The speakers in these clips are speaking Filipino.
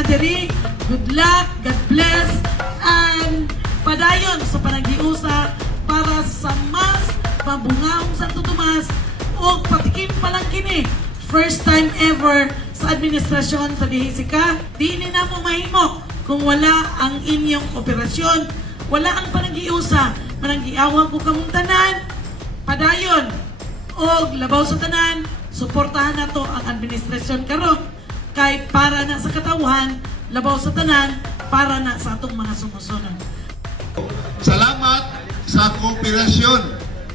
tanan diri. Good luck, God bless, and padayon sa panaghiusa para sa mas mabungahong Santo Tomas o patikim pa lang kini. First time ever sa administrasyon sa Dihesika, di na mo mahimo kung wala ang inyong kooperasyon, wala ang panaghiusa, mananggiawa ko kamong tanan, padayon, o labaw sa tanan, suportahan na to ang administrasyon karon kay para na sa katawhan, labaw sa tanan, para na sa atong mga sumusunod. Salamat sa kooperasyon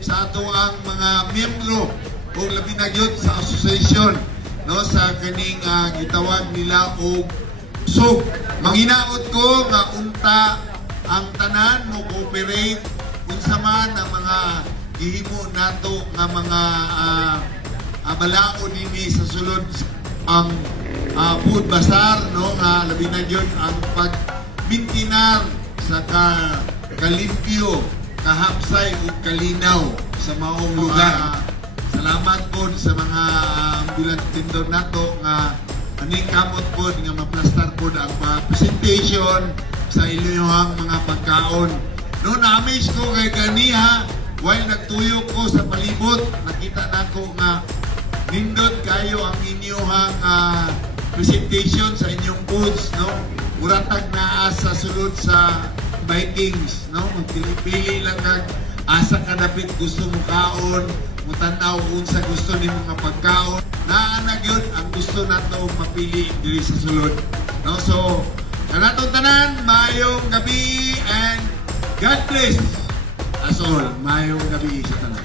sa atong ang mga miyembro o labi na gyud sa association, no, sa kaning gitawag nila og SUG. Manginaot ko nga unta ang tanan mo cooperate unsa man ang mga gihimo nato nga mga balao dinhi sa sulod ang food bazar, no, nga labi na gyud ang pagmintinar sa kalimpyo, kahapsay ug kalinaw sa maong lugar. Salamat po sa mga ambulance tindor nato nga aning kamot po nga maplastar po ang presentation sa inyong mga pagkaon. No, na-amaze ko kay ganiha while nagtuyo ko sa palibot, nakita nako nga nindot kayo ang inyong presentation sa inyong foods, no. Muratag naa sa sulod sa Vikings, no. Pili-pili lang kag asa ka dapit gusto mo kaon, mutanaw unsa gusto ni mga pagkaon. Naa na gyud ang gusto nato mapili diri sa sulod, no. So kanatong tanan, maayong gabi and God bless us all. Maayong gabi sa tanan.